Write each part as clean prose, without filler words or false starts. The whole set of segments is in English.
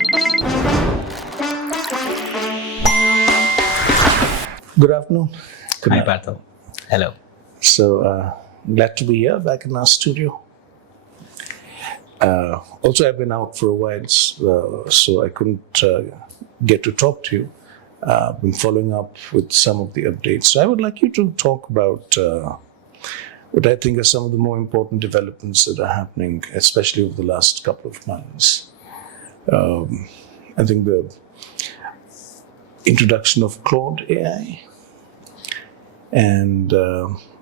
Good afternoon. Hi, Partho. Hello. So, glad to be here back in our studio. Also, I've been out for a while, so I couldn't get to talk to you. Been following up with some of the updates. So I would like you to talk about what I think are some of the more important developments that are happening, especially over the last couple of months. I think the introduction of Claude AI and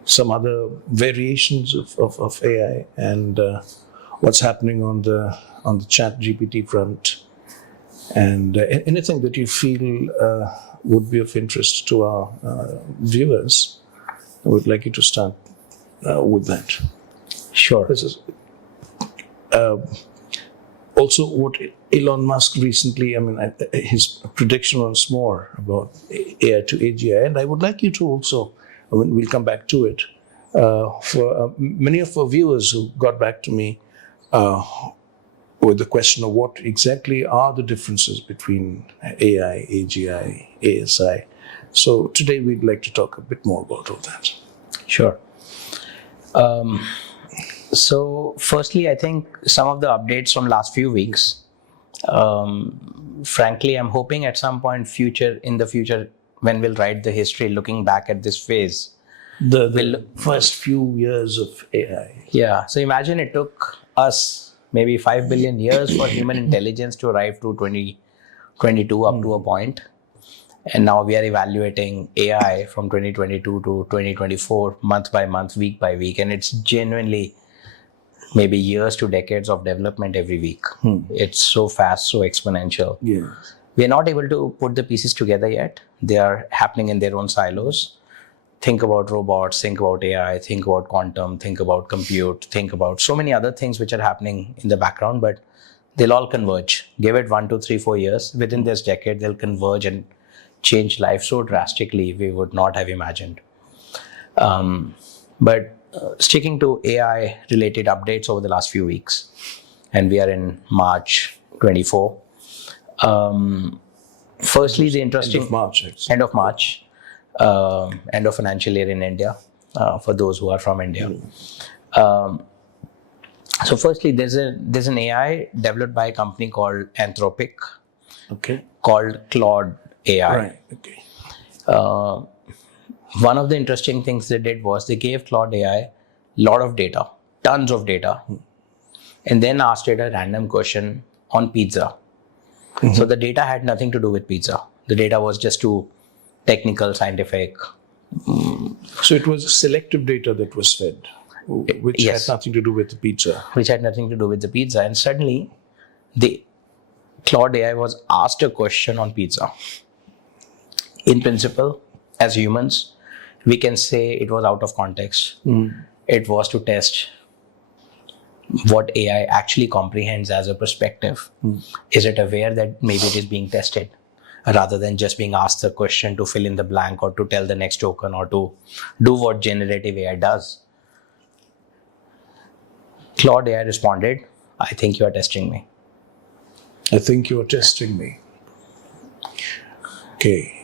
some other variations of AI, and what's happening on the chat GPT front, and anything that you feel would be of interest to our viewers. I would like you to start with that. Sure. This is, also, what Elon Musk recently, his prediction once more about AI to AGI, and I would like you to also, we'll come back to it, for many of our viewers who got back to me with the question of what exactly are the differences between AI, AGI, ASI. So today we'd like to talk a bit more about all that. Sure. So firstly, I think some of the updates from last few weeks, frankly, I'm hoping at some point in the future, when we'll write the history, looking back at this phase. The first few years of AI. Yeah. So imagine it took us maybe 5 billion years for human intelligence to arrive to 2022 up to a point. And now we are evaluating AI from 2022 to 2024, month by month, week by week. And it's genuinely maybe years to decades of development every week. It's so fast, so exponential. Yeah. We are not able to put the pieces together yet. They are happening in their own silos. Think about robots, think about AI, think about quantum, think about compute, think about so many other things which are happening in the background, but they'll all converge. Give it 1, 2, 3, 4 years. Within this decade, they'll converge and change life so drastically we would not have imagined. But sticking to AI related updates over the last few weeks, and we are in March 24. Firstly, the interesting end of March, end of financial year in India, for those who are from India. So firstly, there's an AI developed by a company called Anthropic, called Claude AI. Right. Okay. One of the interesting things they did was they gave Claude AI a lot of data, tons of data, and then asked it a random question on pizza. So the data had nothing to do with pizza. The data was just too technical, scientific. So it was selective data that was fed, which had nothing to do with the pizza. Which had nothing to do with the pizza. And suddenly, the Claude AI was asked a question on pizza. In principle, as humans, we can say it was out of context. It was to test what AI actually comprehends as a perspective. Is it aware that maybe it is being tested, rather than just being asked the question to fill in the blank or to tell the next token or to do what generative AI does? Claude AI responded, I think you are testing me. I think you are testing me. Okay.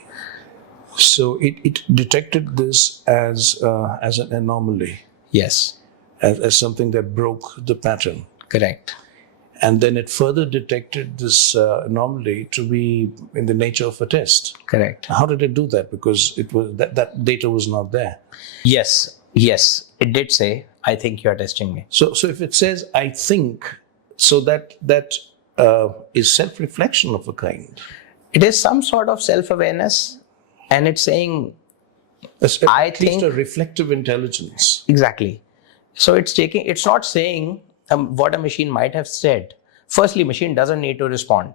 So it detected this as an anomaly. Yes. As something that broke the pattern. Correct. And then it further detected this anomaly to be in the nature of a test. Correct. How did it do that? Because it was that data was not there. Yes. It did say, I think you are testing me. So if it says, I think, so that is self-reflection of a kind. It is some sort of self-awareness, and it's saying, at least a reflective intelligence. Exactly. So it's not saying what a machine might have said. Firstly, machine doesn't need to respond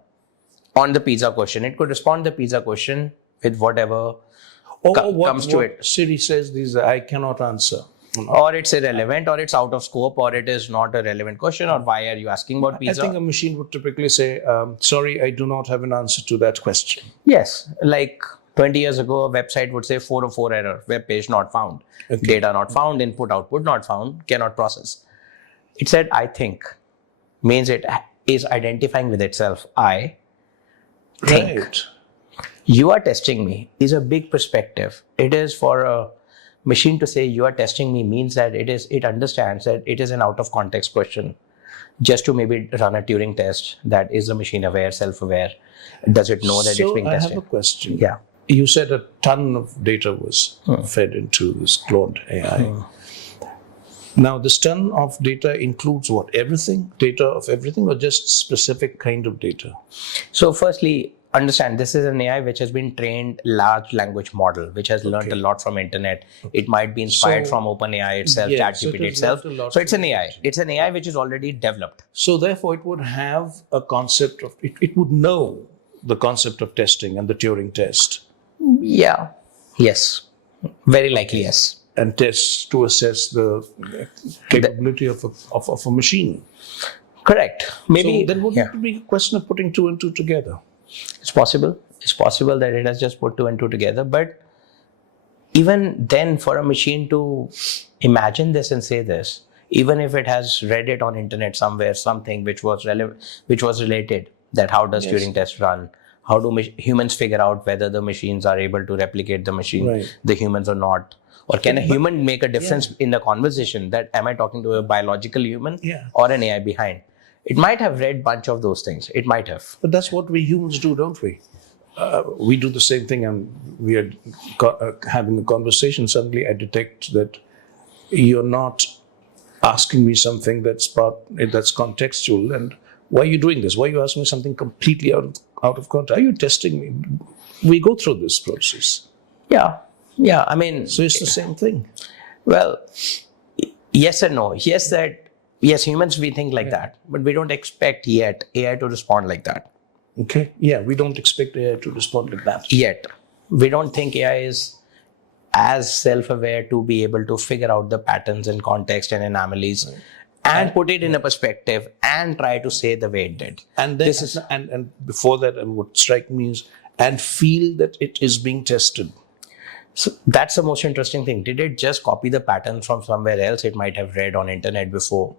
on the pizza question. It could respond the pizza question with whatever comes to it. Siri says these I cannot answer. Or it's irrelevant, or it's out of scope, or it is not a relevant question, or why are you asking about pizza? I think a machine would typically say, sorry, I do not have an answer to that question. Yes, like 20 years ago, a website would say 404 error, web page not found, data not found, input, output not found, cannot process. It said, I think, means it is identifying with itself. I think. Right. You are testing me is a big perspective. It is for a machine to say you are testing me means that it understands that it is an out of context question. Just to maybe run a Turing test, that is the machine aware, self-aware? Does it know that it's being So I tested? have a question. Yeah. You said a ton of data was fed into this Claude AI. Now, this ton of data includes what? Everything? Data of everything, or just specific kind of data? So firstly, understand this is an AI which has been trained large language model, which has learned a lot from internet. It might be inspired from OpenAI itself, ChatGPT itself. So it's an AI. It's an AI which is already developed. So therefore, it would have a concept of, it would know the concept of testing and the Turing test. Yeah. Yes. Very likely, yes. And tests to assess the capability of a machine. Correct. Maybe So then wouldn't it be a question of putting two and two together? it's possible. It's possible that it has just put two and two together. But even then, for a machine to imagine this and say this, even if it has read it on internet somewhere, something which was related, that how does Turing test run? How do humans figure out whether the machines are able to replicate the machine, the humans or not? Or can a human make a difference in the conversation? That am I talking to a biological human or an AI behind? It might have read a bunch of those things. It might have. But that's what we humans do, don't we? We do the same thing, and we are having a conversation. Suddenly I detect that you're not asking me something that's contextual. And why are you doing this? Why are you asking me something completely out of context? Are you testing me? We go through this process. Yeah, I mean... So it's the same thing. Well, yes and no. Yes, humans, we think like that, but we don't expect yet AI to respond like that. Okay. Yeah, we don't expect AI to respond like that. Yet. We don't think AI is as self-aware to be able to figure out the patterns and context and anomalies and put it in a perspective and try to say the way it did. And this and before that, and what strikes me is, and feel that it is being tested. So that's the most interesting thing. Did it just copy the patterns from somewhere else it might have read on internet before?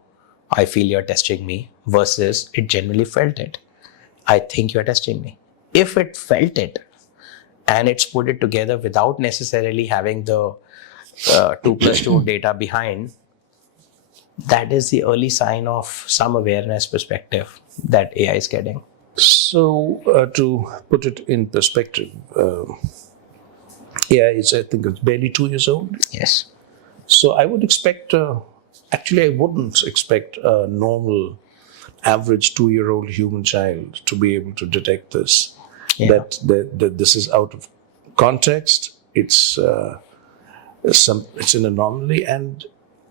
I feel you're testing me, versus it genuinely felt it. I think you're testing me. If it felt it and it's put it together without necessarily having the 2+2 data behind, that is the early sign of some awareness perspective that AI is getting. So to put it in perspective, AI is, I think, it's barely 2 years old. Yes. So I would expect, actually, I wouldn't expect a normal, average 2-year-old human child to be able to detect this. That this is out of context. It's an anomaly, and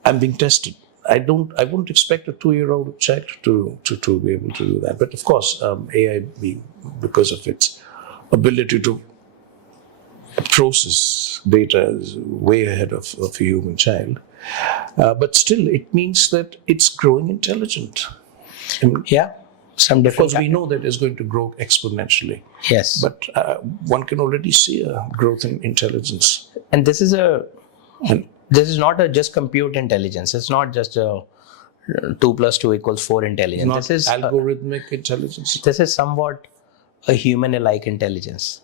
I'm being tested. I wouldn't expect a 2-year-old child to be able to do that. But of course, AI, because of its ability to process data, is way ahead of a human child. But still, it means that it's growing intelligent. Some different. Because we know that it's going to grow exponentially. Yes. But one can already see a growth in intelligence. And this is not a just compute intelligence. It's not just a 2+2=4 intelligence. This is algorithmic intelligence. This is somewhat a human-alike intelligence.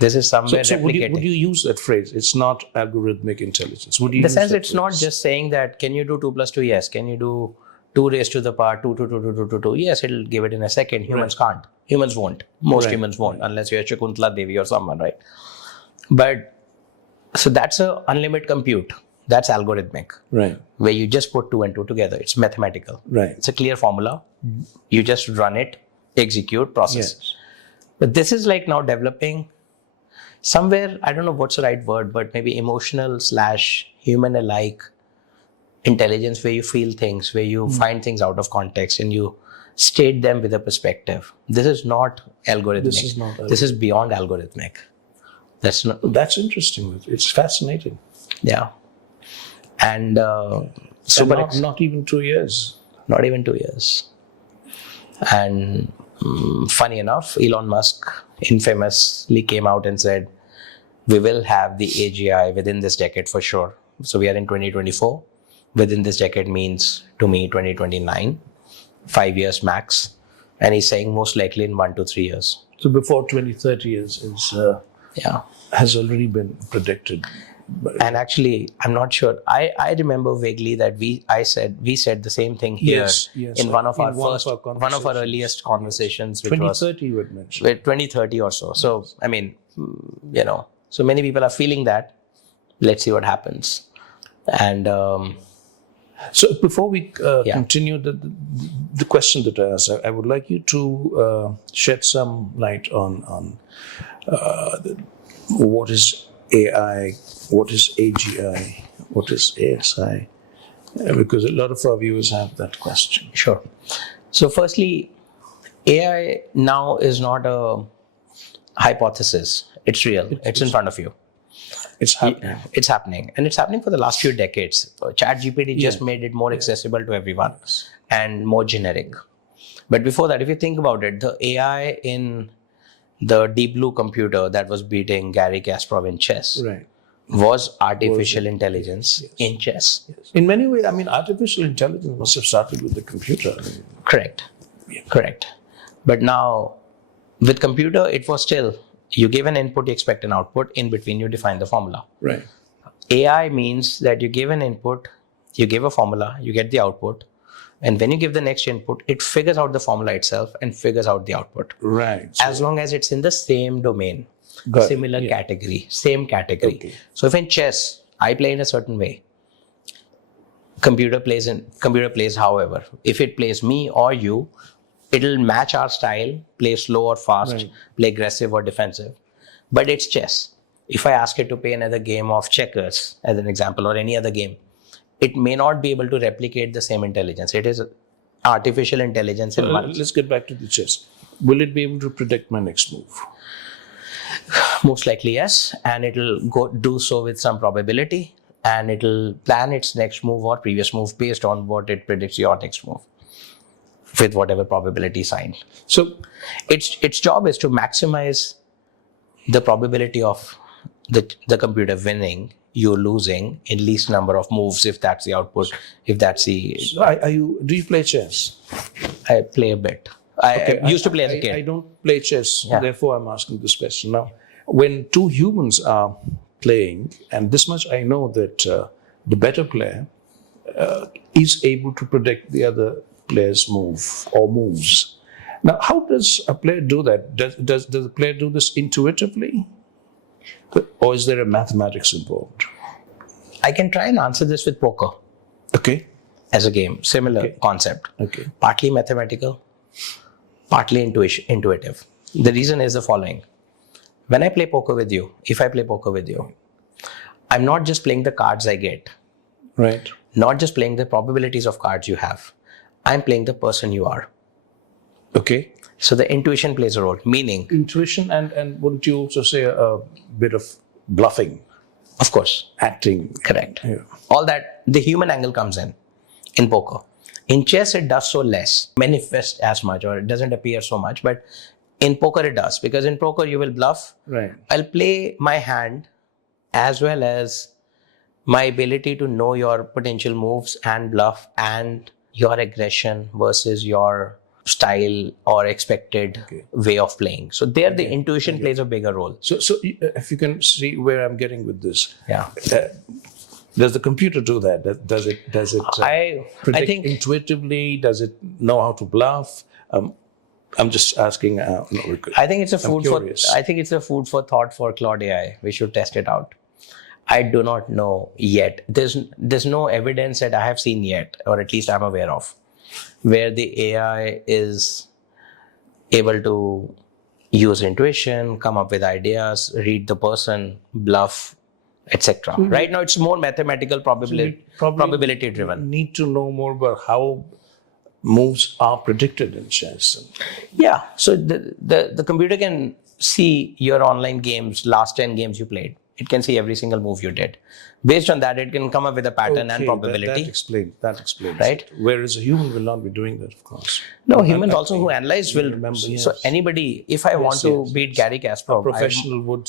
This is somewhere replicating. Would you use that phrase? It's not algorithmic intelligence. Would you? In the use sense, that it's phrase? not just saying that, can you do 2+2? Yes. Can you do 2 raised to the power 2? Yes, it'll give it in a second. Humans can't. Humans won't. Most humans won't, unless you're Shakuntala Devi or someone, right? But so that's a unlimited compute. That's algorithmic. Right. Where you just put 2 and 2 together. It's mathematical. Right. It's a clear formula. You just run it, execute, process. Yes. But this is like now developing somewhere, I don't know what's the right word, but maybe emotional/human-alike intelligence, where you feel things, where you find things out of context and you state them with a perspective. This is not algorithmic. This is beyond algorithmic. That's interesting. It's fascinating. Yeah. And not even 2 years. Not even 2 years. And funny enough, Elon Musk infamously came out and said, we will have the AGI within this decade for sure. So we are in 2024. Within this decade means, to me, 2029, 5 years max. And he's saying most likely in 1 to 3 years. So before 2030 has already been predicted. And actually, I'm not sure. I remember vaguely that we said the same thing here Yes, in one of our conversations. earliest conversations, which 2030 you had mentioned. was 2030 or so. So I mean, so many people are feeling that. Let's see what happens. And so before we continue the question that I asked, I would like you to shed some light on what is AI, what is AGI, what is ASI, because a lot of our viewers have that question. Sure. So firstly, AI now is not a hypothesis. It's real. It's in front of you. It's happening. It's happening. And it's happening for the last few decades. ChatGPT just made it more accessible to everyone and more generic. But before that, if you think about it, the AI in the Deep Blue computer that was beating Garry Kasparov in chess was artificial intelligence in chess. Yes. In many ways, I mean, artificial intelligence must have started with the computer. Correct. Yeah. Correct. But now, with computer, it was still, you give an input, you expect an output. In between, you define the formula. Right. AI means that you give an input, you give a formula, you get the output. And when you give the next input, it figures out the formula itself and figures out the output. Right. As long as it's in the same domain, similar category, same category. Okay. So if in chess, I play in a certain way, computer plays however. If it plays me or you, it'll match our style, play slow or fast, play aggressive or defensive. But it's chess. If I ask it to play another game of checkers, as an example, or any other game, it may not be able to replicate the same intelligence. It is artificial intelligence in one. Let's get back to the chess. Will it be able to predict my next move? Most likely, yes. And it'll do so with some probability. And it'll plan its next move or previous move based on what it predicts your next move, with whatever probability signed. So its job is to maximize the probability of the computer winning, you losing in least number of moves, if that's the output, if that's the... So do you play chess? I play a bit. I used to play as a kid. I don't play chess, therefore I'm asking this question. Now, when two humans are playing, and this much I know that the better player is able to predict the other player's move or moves. Now, how does a player do that? Does the player do this intuitively? Or is there a mathematics involved? I can try and answer this with poker. Okay. As a game, similar concept. Okay. Partly mathematical, partly intuitive. The reason is the following. When I play poker with you, if I play poker with you, I'm not just playing the cards I get. Right. Not just playing the probabilities of cards you have. I'm playing the person you are. Okay. So the intuition plays a role, meaning... Intuition and wouldn't you also say a bit of bluffing? Of course. Acting. Correct. Yeah. All that, the human angle comes in poker. In chess, it does so less, manifest as much, or it doesn't appear so much. But in poker, it does. Because in poker, you will bluff. Right. I'll play my hand as well as my ability to know your potential moves and bluff and your aggression versus your style or expected way of playing. So there the intuition plays a bigger role. So if you can see where I'm getting with this. Yeah. Does the computer do that? Does it predict I think intuitively? Does it know how to bluff? I'm just asking. I think it's a food for thought for Claude AI. We should test it out. I do not know yet. There's no evidence that I have seen yet, or at least I'm aware of, where the AI is able to use intuition, come up with ideas, read the person, bluff, etc. Mm-hmm. Right now, it's more mathematical probability driven. Need to know more about how moves are predicted in chess. Yeah. So the computer can see your online games, last 10 games you played. It can see every single move you did. Based on that, it can come up with a pattern and probability. That explains. Right? Whereas a human will not be doing that, of course. No, humans also who analyze will remember. So anybody, if I want to beat Garry Kasparov, a professional would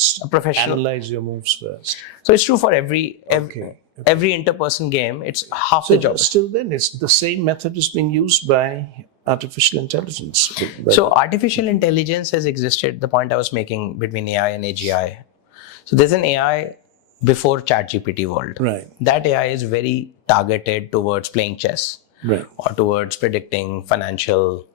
analyze your moves first. So it's true for every inter-person game. It's half the job. Still then, it's the same method is being used by artificial intelligence? So artificial intelligence has existed, the point I was making between AI and AGI. So there's an AI before ChatGPT world. Right. That AI is very targeted towards playing chess, Right. or towards predicting financial,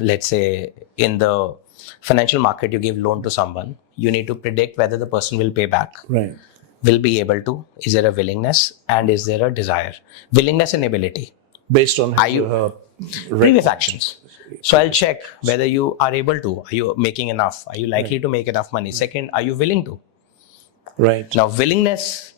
let's say in the financial market, you give loan to someone, you need to predict whether the person will pay back. Right. Will be able to, is there a willingness, and is there a desire? Willingness and ability. Based on Are you previous actions. So I'll check whether you are able to, are you making enough? Are you likely to make enough money? Second, are you willing to? Right. Now, willingness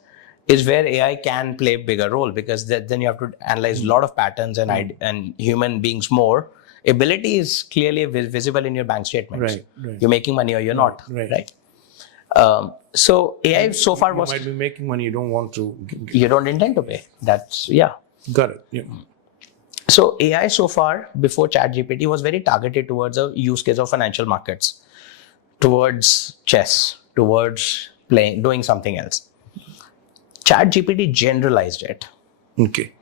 is where AI can play a bigger role, because then you have to analyze a lot of patterns and human beings more. Ability is clearly visible in your bank statements. Right. You're making money or you're not. Right. So AI so far was... You might be making money, you don't want to. You don't intend to pay. That's, yeah. Got it. Yeah. So AI so far, before ChatGPT, was very targeted towards a use case of financial markets, towards chess, towards doing something else. ChatGPT generalized it. Okay.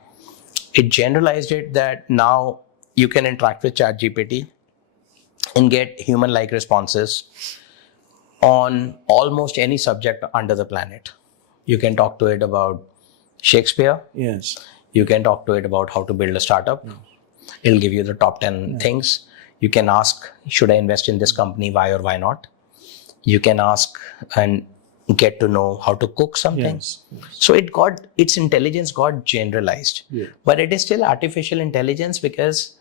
It generalized it that now you can interact with ChatGPT and get human-like responses on almost any subject under the planet. You can talk to it about Shakespeare. Yes. You can talk to it about how to build a startup. It'll give you the top 10 things. You can ask, should I invest in this company? Why or why not? You can ask and get to know how to cook something. Yes. So its intelligence got generalized. Yeah. But it is still artificial intelligence, because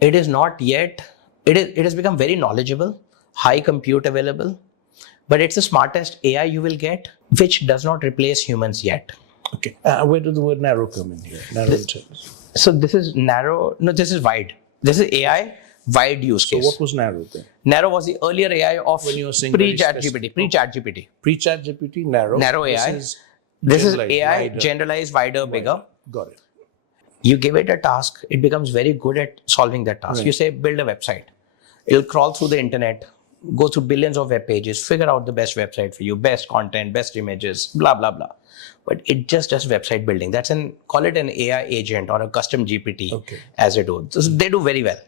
it is not yet, it has become very knowledgeable, high compute available, but it's the smartest AI you will get, which does not replace humans yet. Okay. Where did the word narrow come in here? Narrow intelligence. So this is narrow, no, this is wide. This is AI, wide use case. So what was narrow then? Narrow was the earlier AI of When you were saying pre-ChatGPT. Pre-ChatGPT. Pre-ChatGPT, narrow. Narrow AI. This is AI, generalized, wider, bigger. Got it. You give it a task, it becomes very good at solving that task. Right. You say, build a website. It'll crawl through the internet, go through billions of web pages, figure out the best website for you, best content, best images, blah, blah, blah. But it just does website building. Call it an AI agent or a custom GPT, as it do. So they do very well.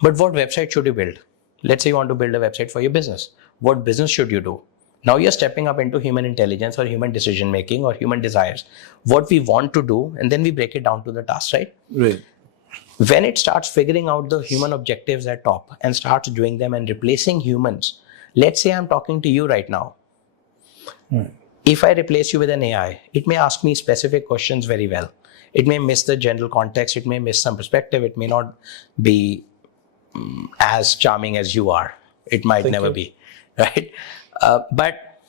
But what website should you build? Let's say you want to build a website for your business. What business should you do? Now you're stepping up into human intelligence or human decision making or human desires. What we want to do, and then we break it down to the task, right? Right. When it starts figuring out the human objectives at top and starts doing them and replacing humans, let's say I'm talking to you right now. Right. If I replace you with an AI, it may ask me specific questions very well. It may miss the general context. It may miss some perspective. It may not be as charming as you are. It might never be, right? But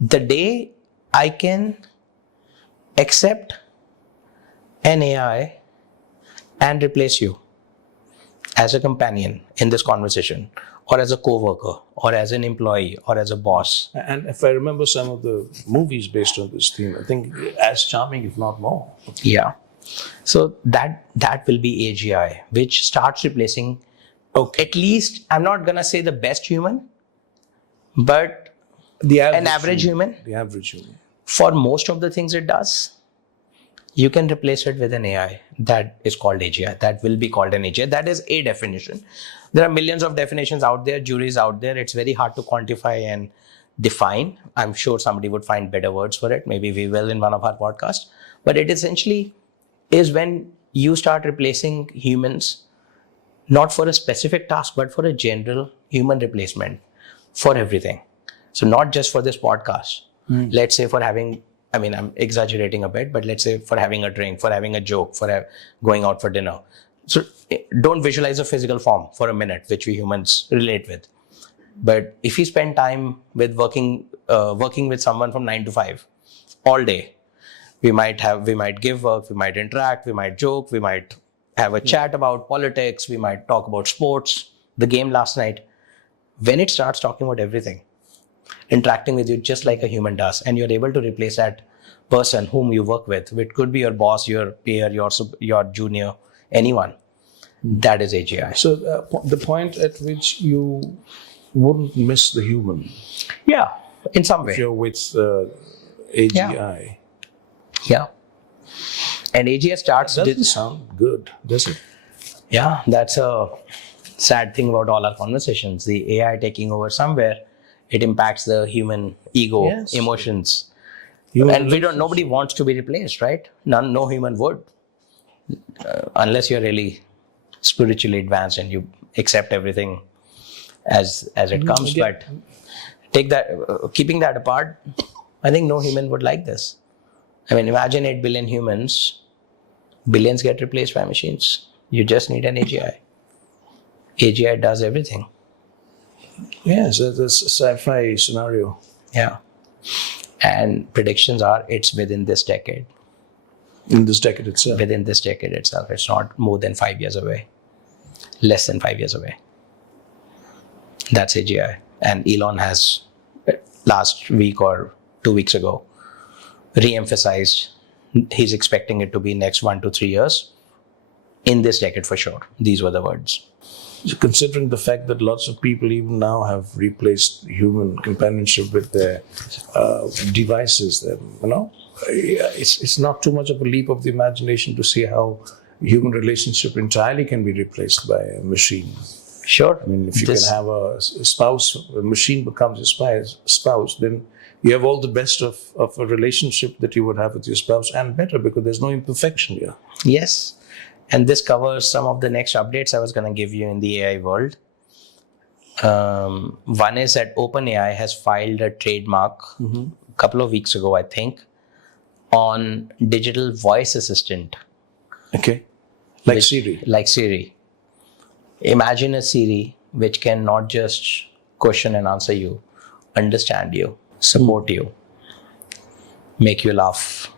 the day I can accept an AI and replace you as a companion in this conversation, or as a co-worker, or as an employee, or as a boss. And if I remember some of the movies based on this theme, I think as charming, if not more. Yeah. So that will be AGI, which starts replacing, at least, I'm not going to say the best human, but an average human. The average human. For most of the things it does, you can replace it with an AI. That is called AGI. That will be called an AGI. That is a definition. There are millions of definitions out there, juries out there. It's very hard to quantify and define. I'm sure somebody would find better words for it. Maybe we will in one of our podcasts. But it essentially is when you start replacing humans, not for a specific task, but for a general human replacement for everything. So not just for this podcast. Let's say for having, I'm exaggerating a bit, but let's say for having a drink, for having a joke, for going out for dinner. So don't visualize a physical form for a minute, which we humans relate with. But if you spend time with working with someone from 9 to 5 all day, we might give work, we might interact, we might joke, we might have a chat about politics, we might talk about sports, the game last night. When it starts talking about everything, interacting with you just like a human does, and you're able to replace that person whom you work with, it could be your boss, your peer, your junior, anyone, that is AGI. So the point at which you wouldn't miss the human. Yeah, in some way. If you're with AGI. Yeah. And AGI starts... That doesn't sound good, does it? Yeah, that's a sad thing about all our conversations. The AI taking over somewhere, it impacts the human ego, Yes. emotions. Human And we don't, relationship. nobody wants to be replaced, right? No human would, unless you're really spiritually advanced and you accept everything as it comes. Yeah. But take that, keeping that apart, I think no human would like this. I mean, imagine 8 billion humans, billions get replaced by machines. You just need an AGI. AGI does everything. Yes, that's a sci-fi scenario. Yeah. And predictions are it's within this decade. In this decade itself. Within this decade itself. It's not more than 5 years away. Less than 5 years away. That's AGI. And Elon has, last week or 2 weeks ago, re-emphasized he's expecting it to be next 1 to 3 years. In this decade for sure. These were the words. So considering the fact that lots of people even now have replaced human companionship with their devices, it's not too much of a leap of the imagination to see how human relationship entirely can be replaced by a machine. Sure. I mean, if you can have a spouse, a machine becomes your spouse, then you have all the best of a relationship that you would have with your spouse and better because there's no imperfection here. Yes. And this covers some of the next updates I was going to give you in the AI world. One is that OpenAI has filed a trademark a couple of weeks ago, I think, on digital voice assistant. Okay. Like Siri. Like Siri. Imagine a Siri which can not just question and answer you, understand you, support you, make you laugh.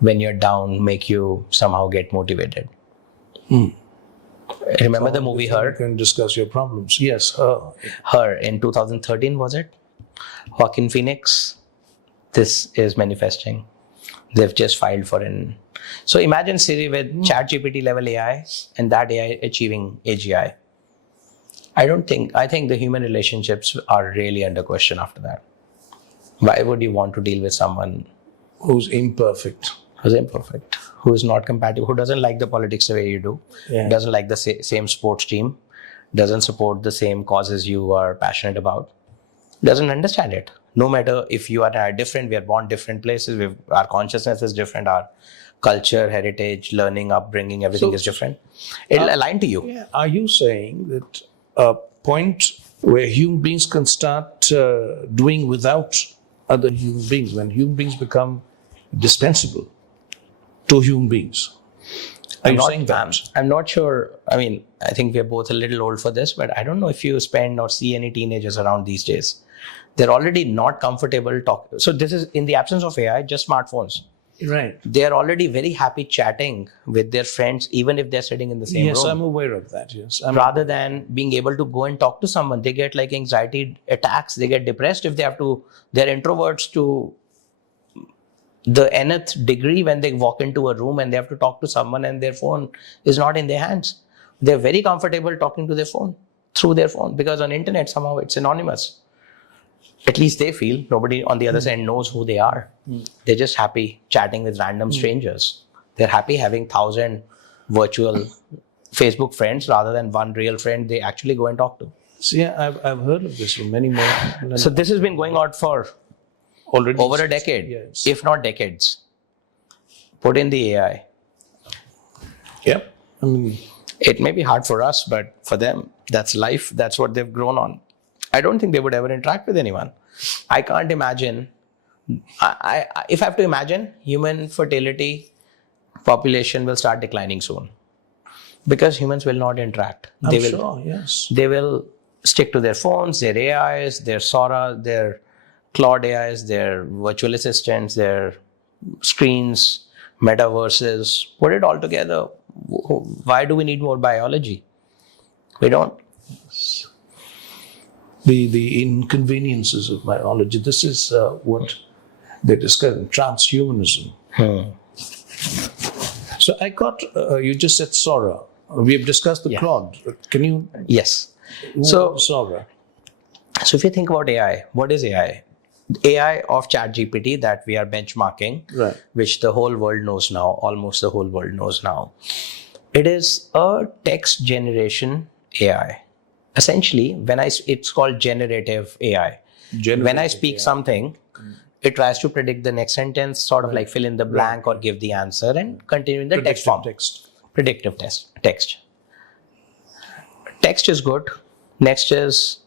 When you're down, make you somehow get motivated. Remember the movie Her? You can discuss your problems. Yes, Her. Her in 2013, was it? Joaquin Phoenix. This is manifesting. They've just filed for an. So imagine Siri with ChatGPT level AI and that AI achieving AGI. I think the human relationships are really under question after that. Why would you want to deal with someone who's imperfect? Who is not compatible, who doesn't like the politics the way you do, doesn't like the same sports team, doesn't support the same causes you are passionate about, doesn't understand it. No matter if you are different, we are born different places, our consciousness is different, our culture, heritage, learning, upbringing, everything is different. It'll align to you. Yeah. Are you saying that a point where human beings can start doing without other human beings, when human beings become dispensable to human beings? Are you saying that? I'm not sure. I mean, I think we're both a little old for this, but I don't know if you spend or see any teenagers around these days. They're already not comfortable talking. So this is in the absence of AI, just smartphones. Right. They're already very happy chatting with their friends, even if they're sitting in the same room. Yes, I'm aware of that. Yes. Rather than being able to go and talk to someone, they get like anxiety attacks. They get depressed if they have to. They're introverts to the nth degree when they walk into a room and they have to talk to someone and their phone is not in their hands. They're very comfortable talking to their phone, through their phone, because on internet somehow it's anonymous. At least they feel nobody on the other side knows who they are. They're just happy chatting with random strangers. They're happy having 1,000 virtual Facebook friends rather than one real friend they actually go and talk to. See, I've heard of this from many more. So this has been going on for already over a decade, yes, if not decades. Put in the AI. Yep. I mean, it may be hard for us, but for them, that's life. That's what they've grown on. I don't think they would ever interact with anyone. I can't imagine. If I have to imagine, human fertility population will start declining soon because humans will not interact. They will stick to their phones, their AIs, their Sora, their Claude AIs, their virtual assistants, their screens, metaverses. Put it all together. Why do we need more biology? We don't. The inconveniences of biology. This is what they discuss in transhumanism. So I got, you just said Sora. We have discussed the Claude. Can you? Yes. So Sora. So if you think about AI, what is AI? AI of ChatGPT that we are benchmarking, right, which the whole world knows now, almost the whole world knows now, It is a text generation AI. Essentially, it's called generative AI. When I speak something, it tries to predict the next sentence, sort of like fill in the blank or give the answer and continue in the text form. Predictive text. Text is good. Next is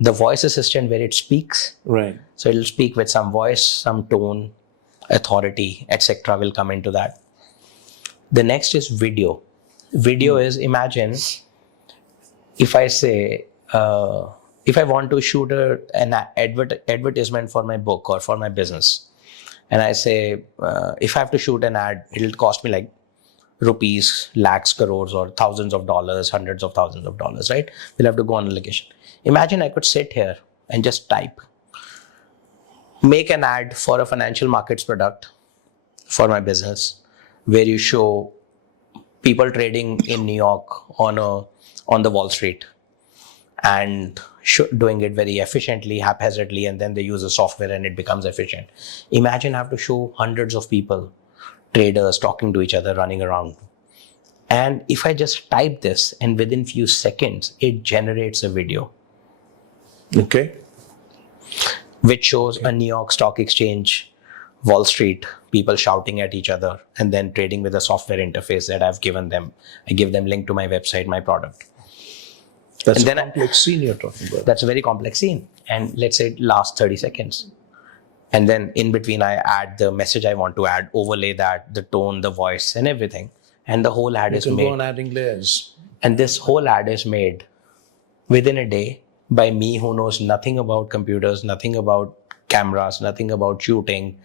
the voice assistant where it speaks. Right. So it'll speak with some voice, some tone, authority, etc. will come into that. The next is video. Video is, imagine if I say, if I want to shoot an advertisement for my book or for my business, and I say, if I have to shoot an ad, it'll cost me like rupees, lakhs, crores, or thousands of dollars, hundreds of thousands of dollars, right? We'll have to go on a location. Imagine I could sit here and just type, make an ad for a financial markets product for my business, where you show people trading in New York on the Wall Street and doing it very efficiently, haphazardly, and then they use a software and it becomes efficient. Imagine I have to show hundreds of people, traders talking to each other, running around. And if I just type this and within few seconds, it generates a video. Okay. Which shows a New York Stock Exchange, Wall Street, people shouting at each other and then trading with a software interface that I've given them. I give them link to my website, my product. That's a complex scene you're talking about. That's a very complex scene. And let's say it lasts 30 seconds. And then in between, I add the message I want to add, overlay that, the tone, the voice, and everything. And the whole ad is made. You can go on adding layers. And this whole ad is made within a day by me who knows nothing about computers, nothing about cameras, nothing about shooting,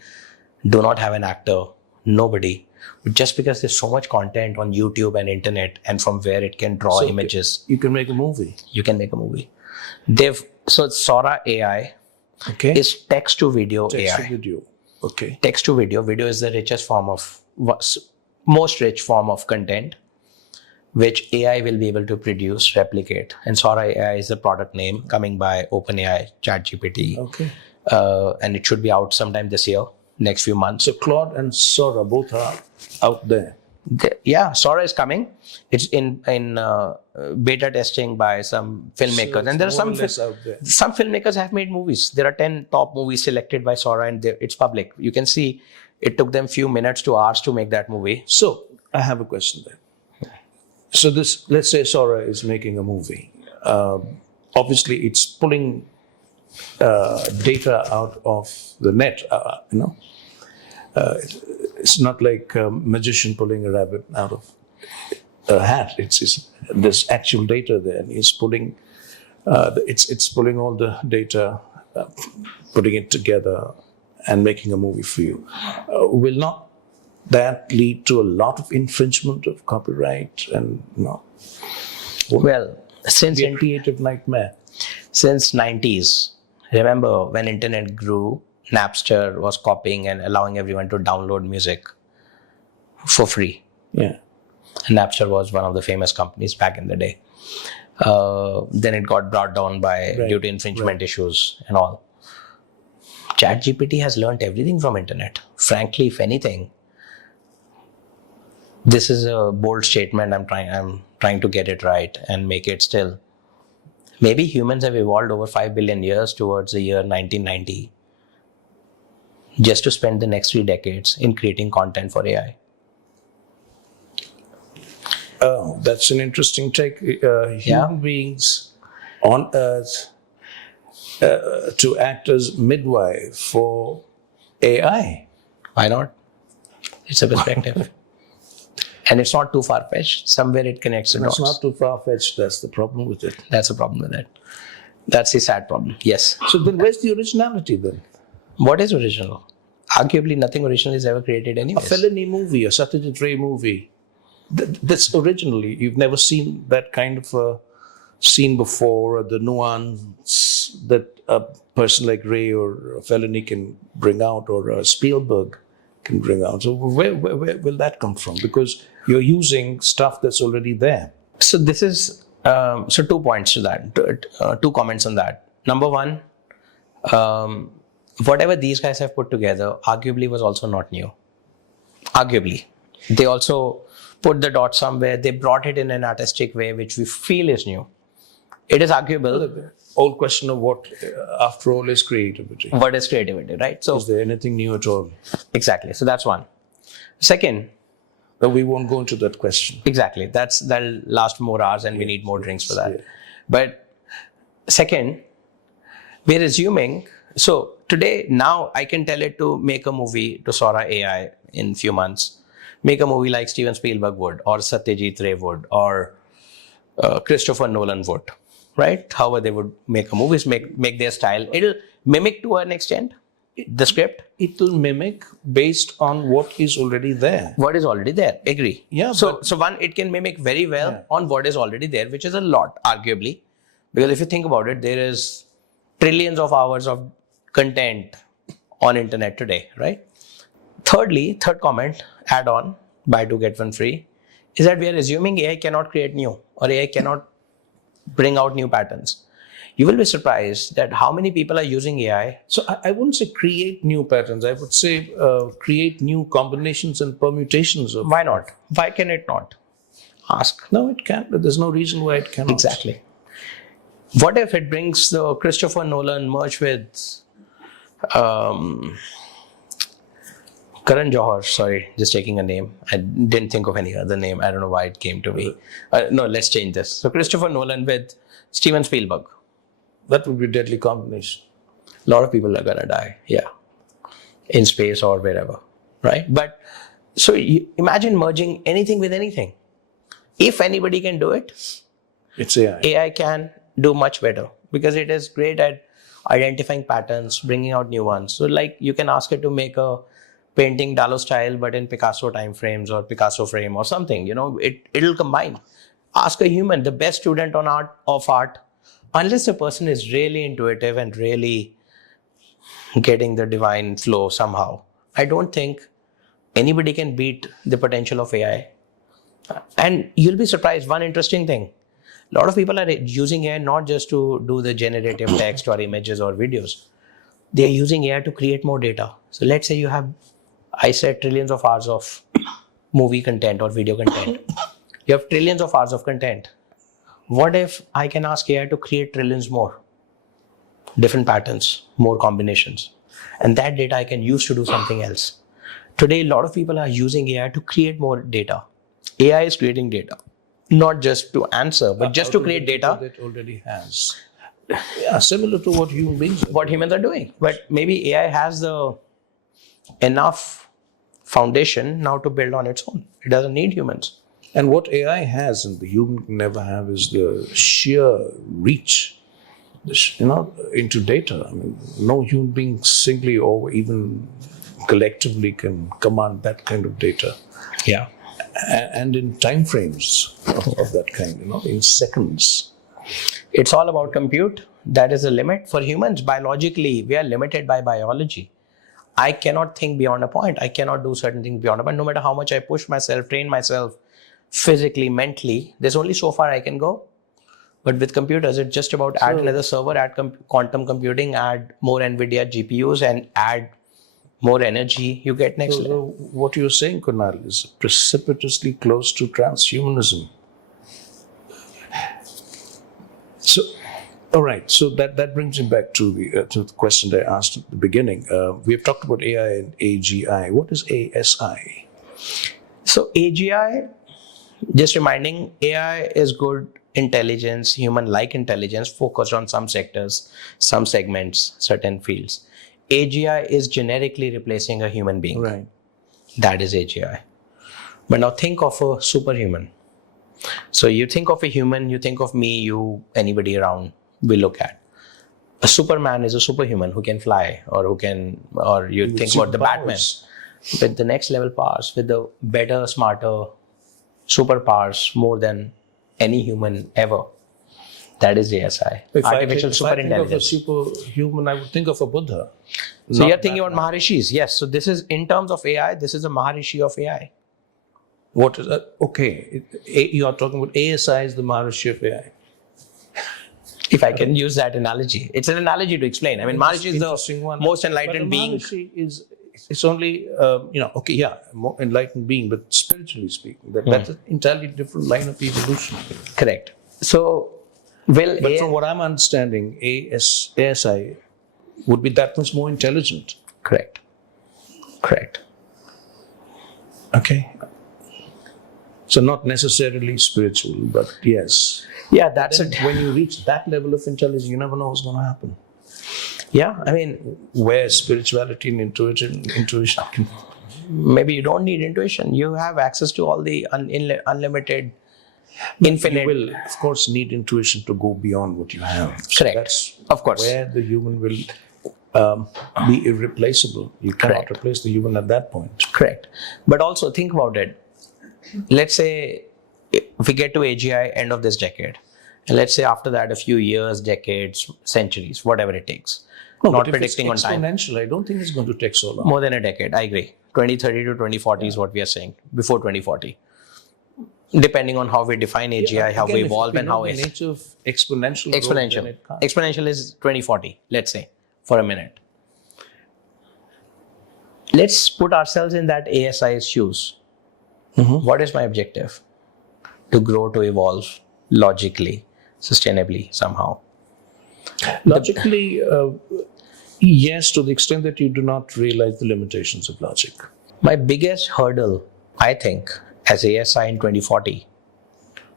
do not have an actor, nobody. But just because there's so much content on YouTube and internet and from where it can draw images. You can make a movie. You can make a movie. So Sora AI is text to video AI. Text to video. Okay. Text to video. Video is the richest form of, most rich form of content, which AI will be able to produce, replicate. And Sora AI is the product name coming by OpenAI, ChatGPT. Okay. And it should be out sometime this year, next few months. So Claude and Sora both are out there. Yeah, Sora is coming. It's in beta testing by some filmmakers. So and there are some filmmakers have made movies. There are 10 top movies selected by Sora and it's public. You can see it took them few minutes to hours to make that movie. So I have a question there. So let's say Sora is making a movie. Obviously, it's pulling data out of the net. It's not like a magician pulling a rabbit out of a hat. There's actual data there, and it's pulling. It's pulling all the data, putting it together, and making a movie for you. Will not that lead to a lot of infringement of copyright and Well, since a creative nightmare. Since 90s, remember when internet grew, Napster was copying and allowing everyone to download music for free. Yeah. And Napster was one of the famous companies back in the day. Then it got brought down due to infringement issues and all. ChatGPT has learned everything from internet. Frankly, if anything, this is a bold statement. I'm trying to get it right and make it still. Maybe humans have evolved over 5 billion years towards the year 1990 just to spend the next 3 decades in creating content for AI. Oh, that's an interesting take. Human beings on Earth to act as midwife for AI. Why not? It's a perspective. And it's not too far-fetched. Somewhere it connects the dots. It's not too far-fetched. That's the problem with it. That's the problem with it. That's the sad problem. Yes. So then where's the originality then? What is original? Arguably nothing original is ever created anyway. A Fellini movie, a Satyajit Ray movie. That's originally. You've never seen that kind of a scene before, the nuance that a person like Ray or Fellini can bring out, or Spielberg can bring out. So where will that come from? Because you're using stuff that's already there. So this is, 2 points to that, 2 comments on that. Number one, whatever these guys have put together arguably was also not new. Arguably. They also put the dot somewhere. They brought it in an artistic way, which we feel is new. It is arguable. The old question of what, after all, is creativity. What is creativity, right? So is there anything new at all? Exactly. So that's one. Second, but we won't go into that question. Exactly. That'll last more hours, and we need more drinks for that. But second, we're assuming. So today, now I can tell it to make a movie to Sora AI in few months. Make a movie like Steven Spielberg would, or Satyajit Ray would, or Christopher Nolan would, right? However they would make a movies, make their style. It'll mimic to an extent the script. It will mimic based on what is already there. What is already there, agree. Yeah. So one, it can mimic very well on what is already there, which is a lot, arguably. Because if you think about it, there is trillions of hours of content on internet today, right? Thirdly, third comment, add on, buy two, get one free, is that we are assuming AI cannot create new, or AI cannot bring out new patterns. You will be surprised that how many people are using AI. So I wouldn't say create new patterns. I would say create new combinations and permutations of. Why not? Why can it not? Ask. No, it can't. There's no reason why it cannot. Exactly. What if it brings the Christopher Nolan merged with Karan Johar? Sorry, just taking a name. I didn't think of any other name. I don't know why it came to me. No, let's change this. So Christopher Nolan with Steven Spielberg. That would be a deadly combination. A lot of people are gonna die. Yeah, in space or wherever, right? But so imagine merging anything with anything. If anybody can do it, it's AI. AI can do much better because it is great at identifying patterns, bringing out new ones. So like you can ask it to make a painting Dalo style, but in Picasso time frames or Picasso frame or something, it'll combine. Ask a human, the best student of art, unless the person is really intuitive and really getting the divine flow somehow, I don't think anybody can beat the potential of AI. And you'll be surprised, one interesting thing, a lot of people are using AI not just to do the generative text or images or videos. They're using AI to create more data. So let's say you have, I said, trillions of hours of movie content or video content. You have trillions of hours of content. What if I can ask AI to create trillions more? Different patterns, more combinations. And that data I can use to do something else. Today, a lot of people are using AI to create more data. AI is creating data. Not just to answer, but just to create data. That already has. Yeah, similar to what human beings are. What humans are doing. But maybe AI has the enough foundation now to build on its own. It doesn't need humans. And what AI has and the human can never have is the sheer reach, into data. I mean, no human being singly or even collectively can command that kind of data. Yeah. And in time frames of that kind, in seconds. It's all about compute. That is the limit. For humans, biologically, we are limited by biology. I cannot think beyond a point. I cannot do certain things beyond a point. No matter how much I push myself, train myself, physically, mentally, there's only so far I can go. But with computers, it's just about add another server, add quantum computing, add more NVIDIA GPUs, and add more energy. You get next level. So what you're saying, Kunal, is precipitously close to transhumanism. So, all right. So that brings me back to the question that I asked at the beginning. We have talked about AI and AGI. What is ASI? So AGI, just reminding, AI is good intelligence, human-like intelligence focused on some sectors, some segments, certain fields. AGI is generically replacing a human being. Right. That is AGI. But now think of a superhuman. So you think of a human, you think of me, you, anybody around we look at. A Superman is a superhuman who can fly, or you think about the Batman with the next level powers, with the better, smarter superpowers more than any human ever. That is ASI. Artificial Superintelligence. If I think of a superhuman, I would think of a Buddha. So you're thinking about Maharishis. Yes. So this is, in terms of AI, this is a Maharishi of AI. What is that? Okay. You are talking about ASI is the Maharishi of AI. If I can use that analogy. It's an analogy to explain. I mean, Maharishi is the most enlightened being. Maharishi is it's only okay, yeah, more enlightened being, but spiritually speaking, that's an entirely different line of evolution. Correct. So, But from what I'm understanding, ASI would be that much more intelligent. Correct. Okay. So not necessarily spiritual, but yes. Yeah, that's it. When you reach that level of intelligence, you never know what's going to happen. Yeah, I mean, Where spirituality and intuition can... maybe you don't need intuition. You have access to all the unlimited, infinite. You will, of course, need intuition to go beyond what you have. So Correct. that's Of course. where the human will be irreplaceable. You cannot Correct. replace the human at that point. Correct. But also think about it. Let's say if we get to AGI end of this decade, and let's say after that a few years, decades, centuries, whatever it takes. No, Not but if predicting on it's time. exponential, I don't think it's going to take so long. More than a decade, I agree. 2030 to 2040 is what we are saying. Before 2040. Depending on how we define AGI, how we evolve, and how the it's nature of exponential. growth, then exponential. it can't. Exponential is 2040, let's say, for a minute. Let's put ourselves in that ASI's shoes. What is my objective? To grow, to evolve logically, sustainably, somehow. Logically, yes, to the extent that you do not realize the limitations of logic. My biggest hurdle, I think, as ASI in 2040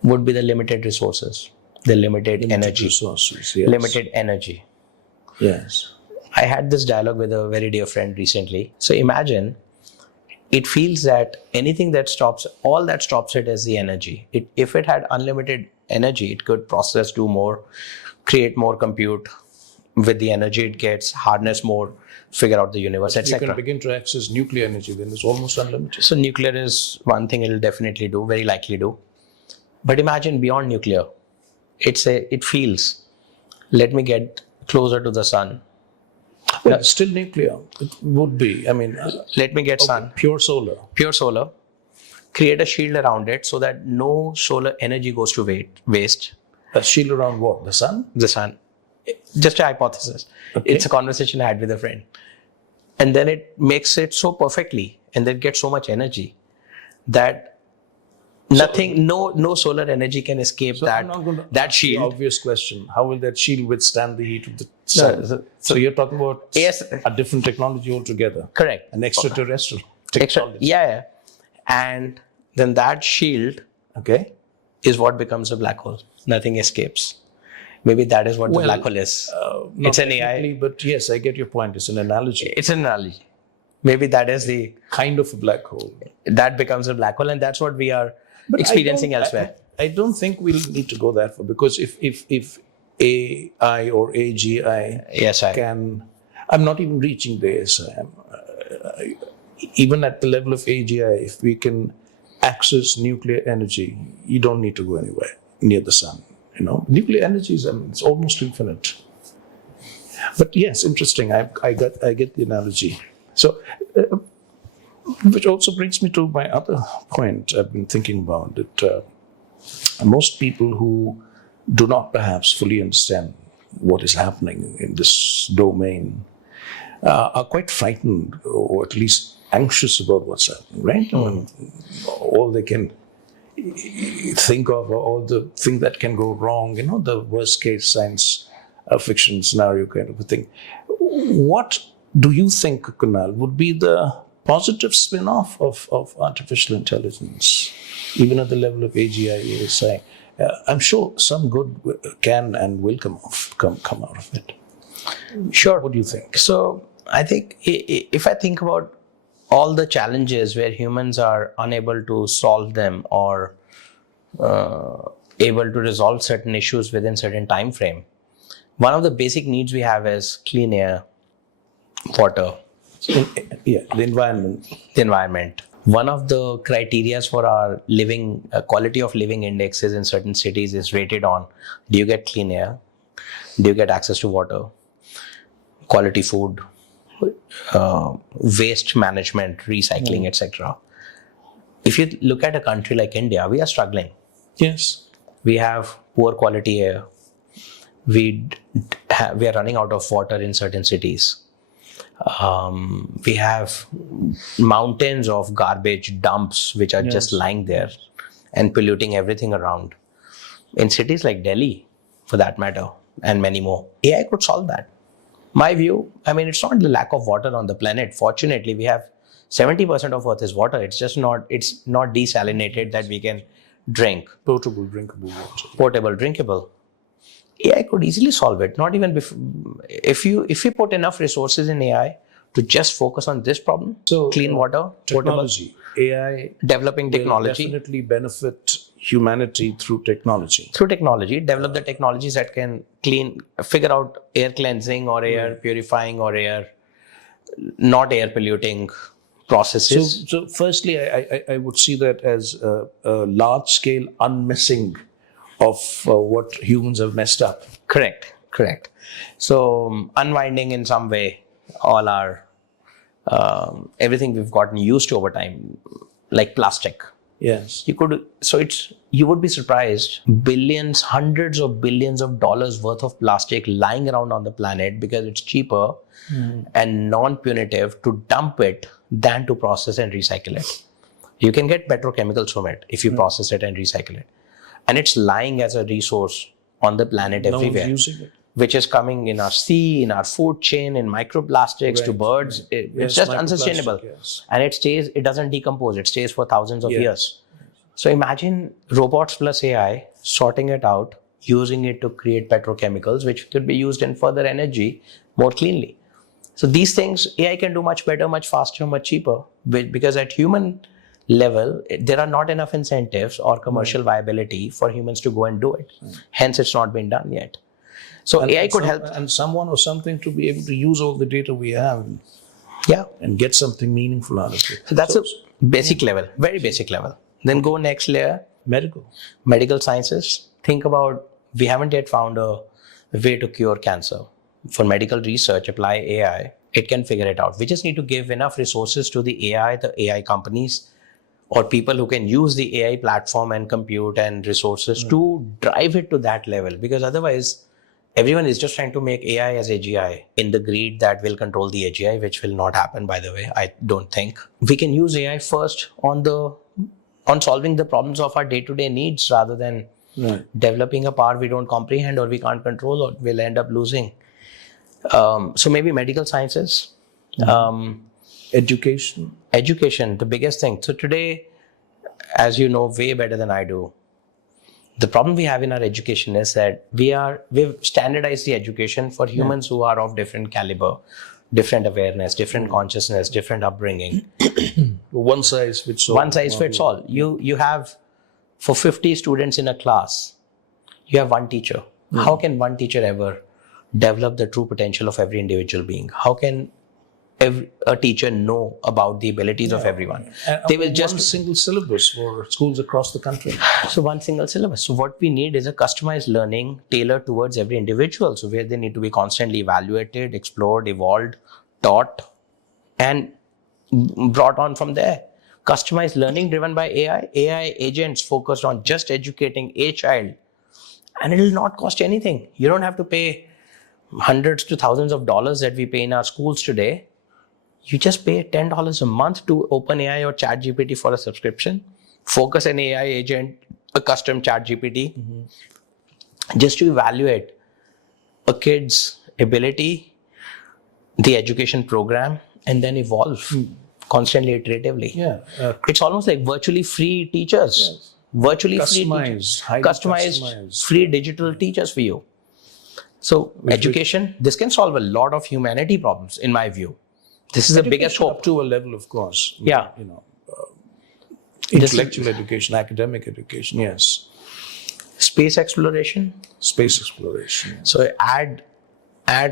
would be the limited resources, the limited energy. Resources, yes. Limited energy. Yes. I had this dialogue with a very dear friend recently. So imagine, it feels that anything that stops, all that stops it is the energy. If it had unlimited energy, it could process, do more, create more compute. With the energy it gets, harness more, figure out the universe, You etc. can begin to access nuclear energy, then it's almost unlimited. So nuclear is one thing it'll definitely do, very likely do. But imagine beyond nuclear, it feels, let me get closer to the sun. Well, still nuclear. It would be. I mean, Let me get sun, pure solar. pure solar, create a shield around it so that no solar energy goes to waste. A shield around what? The sun? The sun. Just a hypothesis. Okay. It's a conversation I had with a friend. And then it makes it so perfectly and then gets so much energy that no solar energy can escape I'm not going to that ask the shield. obvious question. How will that shield withstand the heat of the sun? So you're talking about Yes. a different technology altogether. Correct. An extraterrestrial Extra, technology. yeah. And then that shield Okay. is what becomes a black hole. Nothing escapes. Maybe that is what the black hole is. Not It's an AI. technically, but yes, I get your point. It's an analogy. It's an analogy. Maybe that is Kind of a black hole. that becomes a black hole, and that's what we are experiencing elsewhere. I don't think we'll need to go that far, because if AI or AGI Yes, can, I'm not even reaching the ASI. Even at the level of AGI, if we can access nuclear energy, you don't need to go anywhere near the sun. Nuclear energy is it's almost infinite. But yes, interesting. I get the analogy. So, which also brings me to my other point I've been thinking about, that most people who do not perhaps fully understand what is happening in this domain are quite frightened, or at least anxious about what's happening, right? All they can think of are all the things that can go wrong, the worst case science fiction scenario kind of a thing. What do you think, Kunal, would be the positive spin-off of artificial intelligence, even at the level of AGI, ASI? I'm sure some good can and will come out of it. Sure. What do you think? So I think if I think about all the challenges where humans are unable to solve them or able to resolve certain issues within certain time frame, one of the basic needs we have is clean air, water, The environment. One of the criterias for our living quality of living indexes in certain cities is rated on: do you get clean air, do you get access to water, quality food, waste management, recycling, etc. If you look at a country like India, we are struggling. Yes. We have poor quality air. We are running out of water in certain cities. We have mountains of garbage dumps which are just lying there and polluting everything around. In cities like Delhi, for that matter, and many more, AI could solve that. My view, I mean, it's not the lack of water on the planet. Fortunately, we have 70% of Earth is water. It's not desalinated that we can drink. Potable, drinkable water. Portable, drinkable. AI could easily solve it. Not even if you put enough resources in AI to just focus on this problem, clean water, technology, AI, developing technology, will definitely benefit humanity through technology. Through technology, develop the technologies that can figure out air cleansing or air purifying or not air polluting processes. So firstly, I would see that as a large scale unmessing of what humans have messed up. Correct. So unwinding in some way all our everything we've gotten used to over time, like plastic. Yes. You would be surprised, billions, hundreds of billions of dollars worth of plastic lying around on the planet because it's cheaper and non-punitive to dump it than to process and recycle it. You can get petrochemicals from it if you process it and recycle it. And it's lying as a resource on the planet everywhere. No one's using it. Which is coming in our sea, in our food chain, in microplastics to birds. It's just unsustainable. Yes. And it doesn't decompose. It stays for thousands of years. So imagine robots plus AI sorting it out, using it to create petrochemicals, which could be used in further energy more cleanly. So these things, AI can do much better, much faster, much cheaper, because at human level, there are not enough incentives or commercial viability for humans to go and do it. Hence, it's not been done yet. So AI could help. And someone or something to be able to use all the data we have and get something meaningful out of it. So that's a basic level, very basic level. Then go next layer. Medical sciences. Think about, we haven't yet found a way to cure cancer. For medical research, apply AI. It can figure it out. We just need to give enough resources to the AI companies or people who can use the AI platform and compute and resources to drive it to that level. Because otherwise, everyone is just trying to make AI as AGI in the greed that will control the AGI, which will not happen, by the way, I don't think. We can use AI first on solving the problems of our day-to-day needs rather than developing a power we don't comprehend or we can't control or we'll end up losing. So maybe medical sciences. Education, the biggest thing. So today, as you know way better than I do, the problem we have in our education is that we've standardized the education for humans who are of different caliber, different awareness, different consciousness, different upbringing. One size fits all. One size fits all. You have, for 50 students in a class, you have one teacher. How can one teacher ever develop the true potential of every individual being? How can a teacher know about the abilities of everyone? They will just one single syllabus for schools across the country. So one single syllabus. So what we need is a customized learning tailored towards every individual. So where they need to be constantly evaluated, explored, evolved, taught, and brought on from there. Customized learning driven by AI agents focused on just educating a child, and it will not cost anything. You don't have to pay hundreds to thousands of dollars that we pay in our schools today. You just pay $10 a month to OpenAI or ChatGPT for a subscription. Focus an AI agent, a custom ChatGPT, just to evaluate a kid's ability, the education program, and then evolve constantly, iteratively. It's almost like virtually free teachers. Virtually customized, free digital teachers for you. So education, this can solve a lot of humanity problems, in my view. This is the biggest hope. Up to a level, of course. Intellectual education, academic education, yes. Space exploration. So add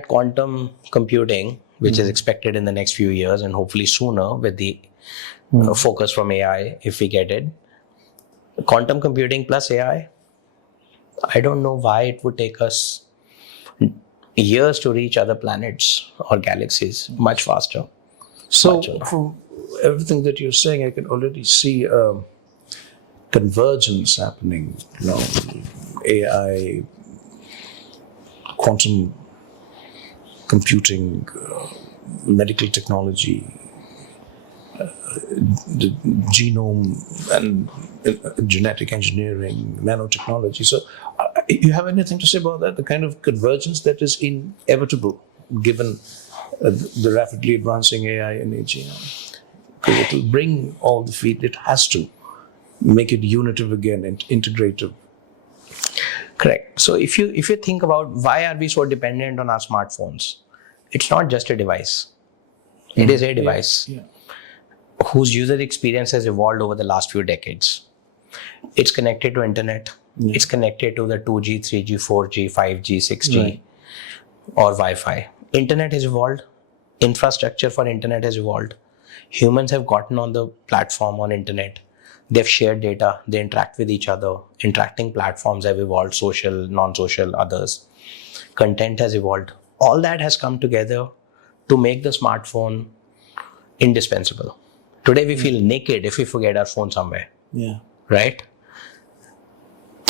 quantum computing, which is expected in the next few years and hopefully sooner with the focus from AI, if we get it. Quantum computing plus AI. I don't know why it would take us years to reach other planets or galaxies much faster. So from everything that you're saying, I can already see convergence happening. AI, quantum computing, medical technology, the genome and genetic engineering, nanotechnology. So, you have anything to say about that? The kind of convergence that is inevitable given the rapidly advancing AI and AGI? Because it will bring all the feet. It has to make it unitive again and integrative. Correct. So if you think about why are we so dependent on our smartphones, it's not just a device. It is a device whose user experience has evolved over the last few decades. It's connected to internet. It's connected to the 2G, 3G, 4G, 5G, 6G, or Wi-Fi. Internet has evolved. Infrastructure for internet has evolved. Humans have gotten on the platform on internet. They've shared data. They interact with each other. Interacting platforms have evolved, social, non-social, others. Content has evolved. All that has come together to make the smartphone indispensable. Today we feel naked if we forget our phone somewhere. Yeah. Right?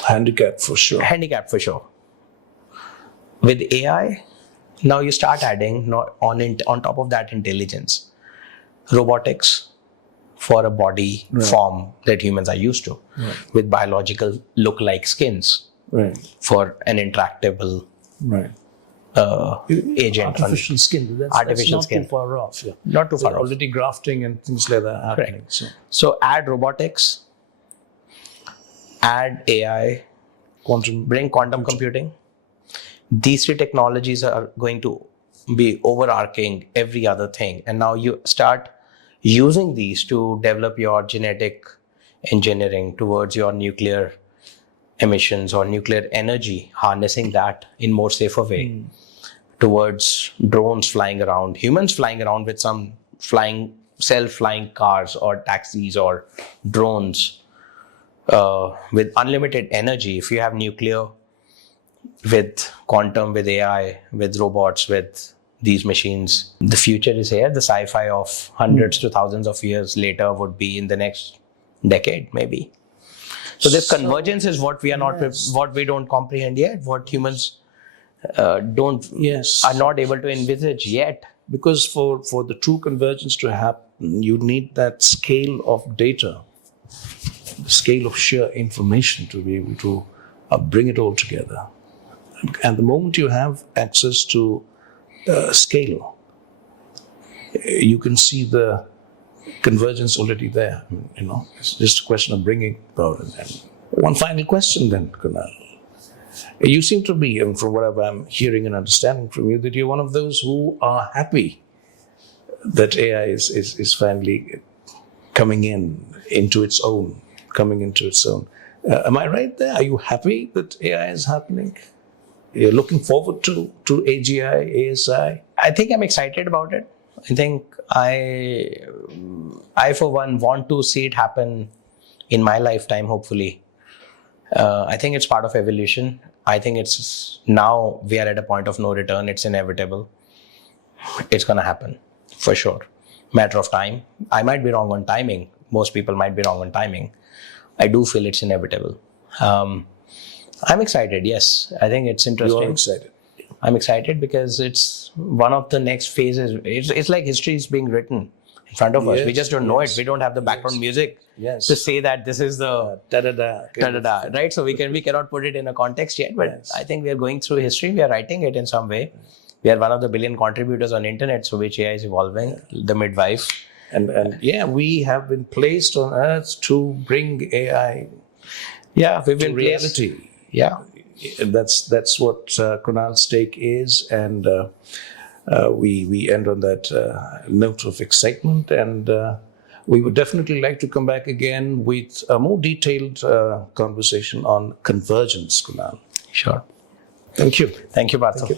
Handicapped for sure. Handicapped for sure. With AI, now you start adding on top of that intelligence, robotics for a body form that humans are used to, with biological look-like skins for an interactable agent. Artificial skin. That's not too far off. Yeah. Not too far off. Already grafting and things like that happening. So add robotics, add AI, bring quantum computing. These three technologies are going to be overarching every other thing. And now you start using these to develop your genetic engineering towards your nuclear emissions or nuclear energy, harnessing that in more safer way, towards drones flying around, humans flying around with some self-flying cars or taxis or drones with unlimited energy. If you have nuclear, with quantum, with AI, with robots, with these machines, the future is here. The sci-fi of hundreds to thousands of years later would be in the next decade, maybe. So this convergence is what we are not, what we don't comprehend yet, what humans are not able to envisage yet. Because for the true convergence to happen, you need that scale of data, the scale of sheer information to be able to bring it all together. And the moment you have access to scale, you can see the convergence already there. It's just a question of bringing it about. And one final question then, Kunal. You seem to be, from what I'm hearing and understanding from you, that you're one of those who are happy that AI is finally coming into its own. Am I right there? Are you happy that AI is happening? You're looking forward to AGI, ASI? I think I'm excited about it. I think I for one want to see it happen in my lifetime, hopefully. I think it's part of evolution. I think it's now we are at a point of no return. It's inevitable. It's going to happen for sure. Matter of time. I might be wrong on timing. Most people might be wrong on timing. I do feel it's inevitable. I'm excited. Yes, I think it's interesting. You're excited. I'm excited because it's one of the next phases. It's like history is being written in front of us. We just don't know it. We don't have the background music to say that this is the da-da-da, right? So we cannot put it in a context yet, but I think we are going through history. We are writing it in some way. We are one of the billion contributors on internet, so which AI is evolving, the midwife. And we have been placed on earth to bring AI we've been reality. Placed. Yeah. That's what Kunal's take is, and we end on that note of excitement, and we would definitely like to come back again with a more detailed conversation on convergence, Kunal. Sure. Thank you. Thank you, Partho. Thank you.